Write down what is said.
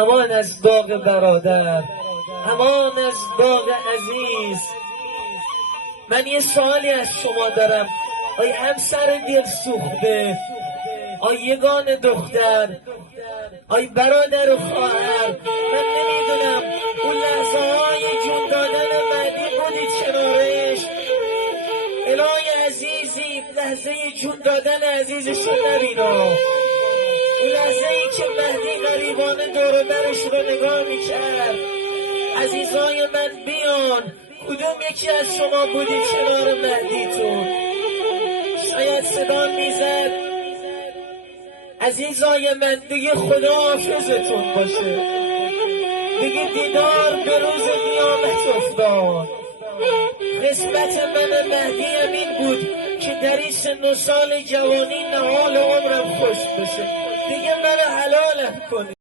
امان از داغ برادر، امان از داغ عزیز. من یه سوالی از شما دارم، آی همسر دل سوخته، آی یگان دختر، آی برادر و خواهر، من نمیدونم اون لحظه های جون دادن مهدی بودی کنارش. الهی عزیزی لحظه جون دادن عزیزشو نبینا، اون لحظه ای که مهدی غریبانه دور و برش رو نگاه میکرد. عزیزای من بیان، کدوم یکی از شما بودی کنار مهدیتون؟ شاید صدا میزد عزیزای من دیگه خدا حافظتون باشه، دیگه دیدار به روز قیامت افتاد. قسمت من مهدی امین بود که در این سن و سال جوانی نهال عمرم خوش بشه، دیگه من حلالم کنی.